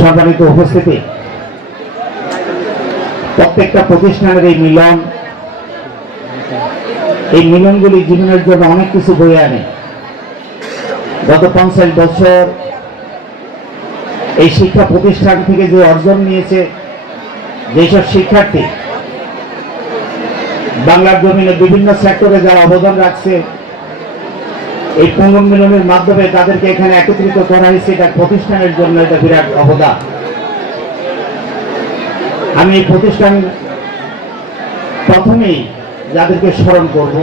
সম্মানিত উপস্থিতি। প্রত্যেকটা প্রতিষ্ঠানের এই মিলন, এই মিলনগুলি জীবনের জন্য অনেক কিছু বয়ে আনে। গত পঞ্চাশ বছর এই শিক্ষা প্রতিষ্ঠান থেকে যে অর্জন নিয়েছে, যেসব শিক্ষার্থী বাংলার জমিনে বিভিন্ন সেক্টরে যারা অবদান রাখছে এই পুনর্মিলনের মাধ্যমে তাদেরকে এখানে একত্রিত করা হয়েছে, এটা প্রতিষ্ঠানের জন্য এটা বিরাট অবদান। আমি এই প্রতিষ্ঠান প্রথমেই যাদেরকে স্মরণ করব,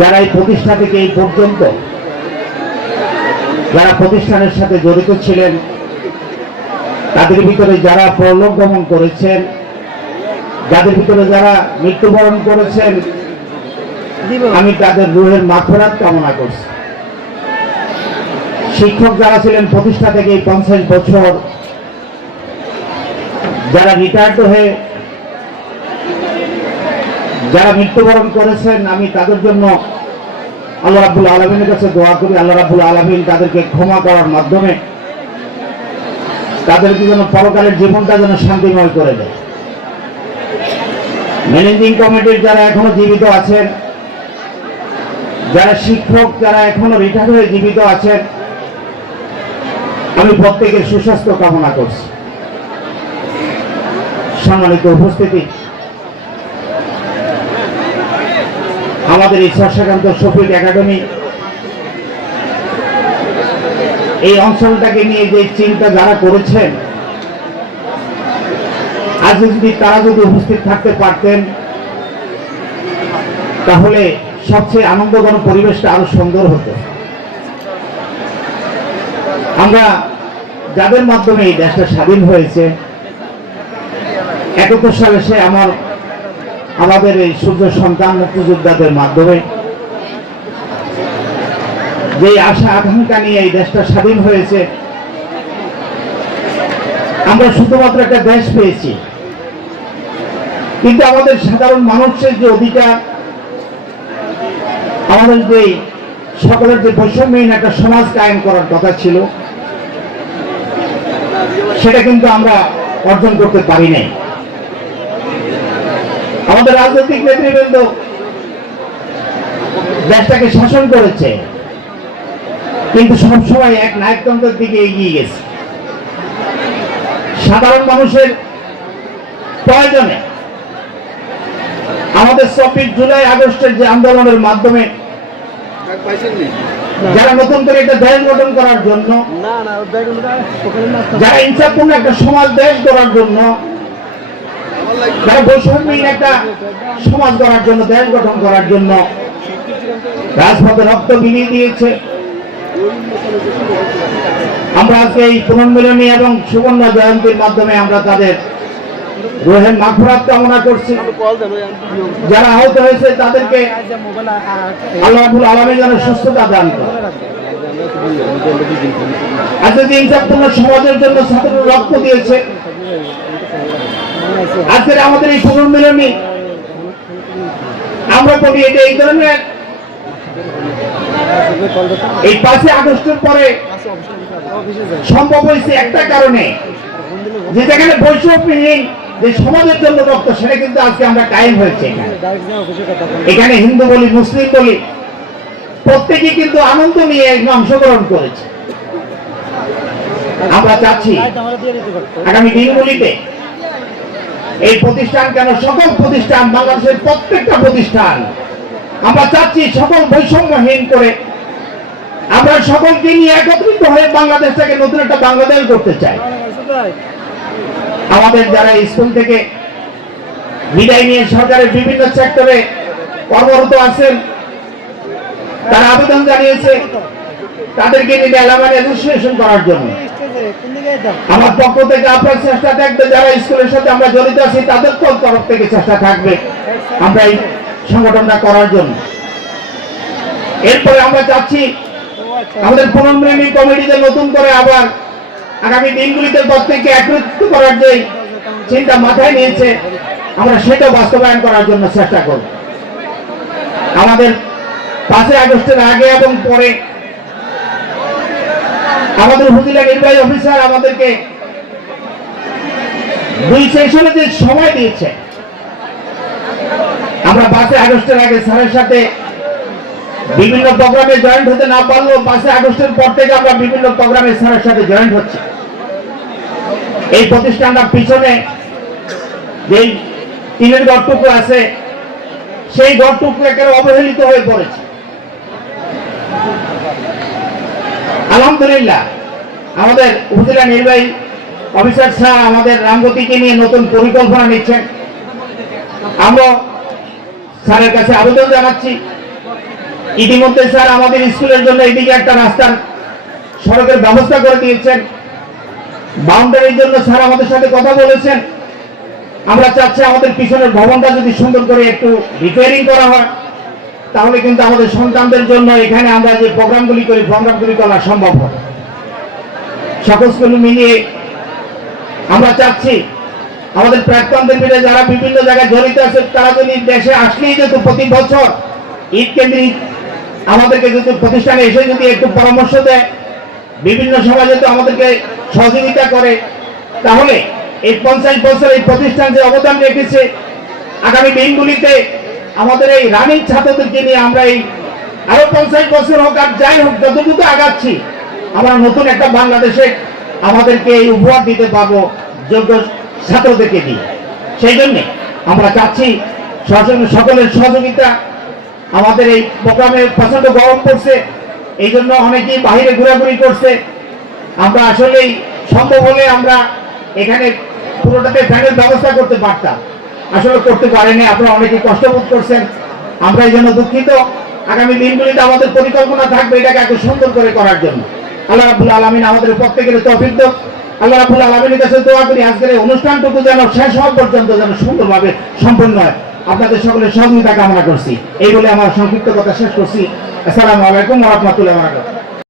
যারা এই প্রতিষ্ঠা থেকে এই পর্যন্ত যারা প্রতিষ্ঠানের সাথে জড়িত ছিলেন, তাদের ভিতরে যারা প্রলোক গমন করেছেন, যাদের ভিতরে যারা মৃত্যুবরণ করেছেন আমি তাদের রুহের মাফরাত কামনা করছি। শিক্ষক যারা ছিলেন প্রতিষ্ঠা থেকে পঞ্চাশ বছর, যারা রিটায়ার্ড হয়ে, যারা মৃত্যুবরণ করেছেন, আমি তাদের জন্য আল্লাহ রাবুল আলমিনের কাছে দোয়া করি। আল্লাহ রাবুল আলমিন তাদেরকে ক্ষমা করার মাধ্যমে তাদেরকে যেন পরকালের জীবনটা যেন শান্তিময় করে দেয়। ম্যানেজিং কমিটির যারা এখনও জীবিত আছেন যারা শিক্ষক, যারা এখনও রিটায়ার হয়ে জীবিত আছেন, আমি প্রত্যেকের সুস্বাস্থ্য কামনা করছি। সম্মানিত উপস্থিতি, আমাদের এই শশাকান্ত শফিক একাডেমি এই অঞ্চলটাকে নিয়ে যে চিন্তা যারা করেছেন আজ যদি তারা যদি উপস্থিত থাকতে পারতেন, তাহলে সবচেয়ে আনন্দঘন পরিবেশটা আরও সুন্দর হতো। আমরা যাদের মাধ্যমে এই দেশটা স্বাধীন হয়েছে, একাত্তর সালে সে আমার, আমাদের এই সূর্য সন্তান মুক্তিযোদ্ধাদের মাধ্যমে যে আশা আকাঙ্ক্ষা নিয়ে এই দেশটা স্বাধীন হয়েছে, আমরা শুধুমাত্র একটা দেশ পেয়েছি। কিন্তু আমাদের সাধারণ মানুষের যে অধিকার আমাদের যে সকলের যে বৈষম্যহীন একটা সমাজ কায়েম করার কথা ছিল, সেটা কিন্তু আমরা অর্জন করতে পারি নাই। আমাদের রাজনৈতিক নেতৃবৃন্দ দেশটাকে শাসন করেছে, কিন্তু সবসময় এক নায়কতন্ত্রের দিকে এগিয়ে গেছে। সাধারণ মানুষের প্রয়োজনে আমাদের চব্বিশ জুলাই আগস্টের যে আন্দোলনের মাধ্যমে যারা নতুন করে একটা দেশ গঠন করার জন্য যারা ইচ্ছাপূর্ণ একটা সমাজ দেশ গড়ার জন্য যারা বৈষম্যহীন একটা সমাজ গড়ার জন্য দেশ গঠন করার জন্য রাজপথে রক্ত বিলিয়ে দিয়েছে। আমরা আজকে এই পুনর্মিলনী এবং সুবর্ণ জয়ন্তীর মাধ্যমে আমরা তাদের রোহের মাফরাত কামনা করছি। যারা আহত হয়েছে তাদেরকে মোবাইল আল্লাহ রাবুল আলমী যেন সুস্থতা দান করে আজকে যে ইনসাফপূর্ণ সমাজের জন্য ছাত্র রক্ত দিয়েছে। আজকের আমাদের এই পুনর্মিলনী আমরা বলি এটা এই ধরনের এই পাঁচই আগস্টের পরে সম্ভব হয়েছে একটা কারণে যে যেখানে বৈষম্যহীন যে সমাজের জন্য রক্ত সেটা কিন্তু আজকে আমরা কায়েম হয়েছে এখানে। এখানে হিন্দু বলি, মুসলিম বলি প্রত্যেকে কিন্তু আনন্দ নিয়ে অংশগ্রহণ করেছে। আমরা চাচ্ছি আগামী দিনগুলিতে এই প্রতিষ্ঠান কেন, সকল প্রতিষ্ঠান, বাংলাদেশের প্রত্যেকটা প্রতিষ্ঠান, আমরা চাচ্ছি সকল বৈষম্যহীন করে আমরা সকলকে নিয়ে একত্রিত হয়ে বাংলাদেশটাকে নতুন একটা বাংলাদেশ করতে চাই। আমাদের যারা স্কুল থেকে বিদায় নিয়ে সরকারের বিভিন্ন সেক্টরে কর্মরত আছেন, তারা আবেদন জানিয়েছে তাদেরকে নিয়ে এলাকার অ্যাসোসিয়েশন করার জন্য। আমার পক্ষ থেকে আপনার চেষ্টা থাকবে, যারা স্কুলের সাথে আমরা জড়িত আছি তাদের তরফ থেকে চেষ্টা থাকবে আমরা এই সংগঠনটা করার জন্য। এরপরে আমরা চাচ্ছি আমাদের পুনর্মিলনী কমিটিতে নতুন করে আবার আগামী দিনগুলিতে প্রত্যেককে একত্রিত করার যে চিন্তা মাথায় নিয়েছে, আমরা সেটা বাস্তবায়ন করার জন্য চেষ্টা করব। আমাদের পাঁচই আগস্টের আগে এবং পরে আমাদের উপজেলা নির্বাহী অফিসার আমাদেরকে দুই সেশনে যে সময় দিয়েছে, আমরা পাঁচে আগস্টের আগে স্যারের সাথে বিভিন্ন প্রোগ্রামে জয়েন্ট হতে না পারলেও পাঁচে আগস্টের পর থেকে আমরা বিভিন্ন প্রোগ্রামে স্যারের সাথে জয়েন্ট হচ্ছি। এই প্রতিষ্ঠানটার পিছনে যেই টিনের গড়টুকু আছে, সেই গড়টুকু একেবারে অবহেলিত হয়ে পড়েছে। আলহামদুলিল্লাহ, আমাদের উপজেলা নির্বাহী অফিসার স্যার আমাদের রামগতিকে নিয়ে নতুন পরিকল্পনা নিচ্ছেন। আমরা স্যারের কাছে আবেদন জানাচ্ছি। ইতিমধ্যে স্যার আমাদের স্কুলের জন্য এদিকে একটা রাস্তার সড়কের ব্যবস্থা করে দিয়েছেন। বাউন্ডারির জন্য স্যার আমাদের সাথে কথা বলেছেন। আমরা চাচ্ছি আমাদের পিছনের ভবনটা যদি সুন্দর করে একটু রিপেয়ারিং করা হয়, তাহলে কিন্তু আমাদের সন্তানদের জন্য এখানে আমরা যে প্রোগ্রামগুলি করি প্রোগ্রামগুলি করা সম্ভব হবে। সকল মিলিয়ে আমরা চাচ্ছি আমাদের প্রাক্তনদের মিলে যারা বিভিন্ন জায়গায় জড়িত আছে, তারা যদি দেশে আসলেই যেহেতু প্রতি বছর ঈদ কেন্দ্রিক আমাদেরকে যদি প্রতিষ্ঠানে এসে যদি একটু পরামর্শ দেয়, বিভিন্ন সময় যদি আমাদেরকে সহযোগিতা করে, তাহলে এই পঞ্চাশ বছর এই প্রতিষ্ঠান যে অবদান রেখেছে, আগামী দিনগুলিতে আমাদের এই রানিং ছাত্রদেরকে নিয়ে আমরা এই আরও পঞ্চাশ বছর হোক আর যাই হোক, যতটুকু আগাচ্ছি, আমরা নতুন একটা বাংলাদেশে আমাদেরকে এই উপহার দিতে পারব যোগ্য ছাত্রদেরকে দিয়ে সেই জন্যে আমরা চাচ্ছি সকলের সহযোগিতা আমাদের এই প্রোগ্রামে প্রচণ্ড গরম পড়ছে এই জন্য অনেকেই বাইরে ঘোরাঘুরি করছে। আমরা আসলেই সম্ভব হলে আমরা এখানে পুরোটাতে ফ্যানের ব্যবস্থা করতে পারতাম। আসলে করতে পারেনি, আপনারা অনেকে কষ্ট বোধ করছেন। আমরা এই জন্য দুঃখিত। আগামী দিনগুলিতে আমাদের পরিকল্পনা থাকবে এটাকে এত সুন্দর করে করার জন্য। আল্লাহ রাবুল আলমিন আমাদের প্রত্যেকের তৌফিক। আল্লাহ রাবুল আলমিনের কাছে দোয়া করি, আজকের এই অনুষ্ঠানটুকু যেন শেষ হওয়া পর্যন্ত যেন সুন্দরভাবে সম্পন্ন হয়। আপনাদের সকলের সহযোগিতা কামনা করছি। এই বলে আমার সংক্ষিপ্ত কথা শেষ করছি। আসসালামু আলাইকুম রহমতুল্লাহ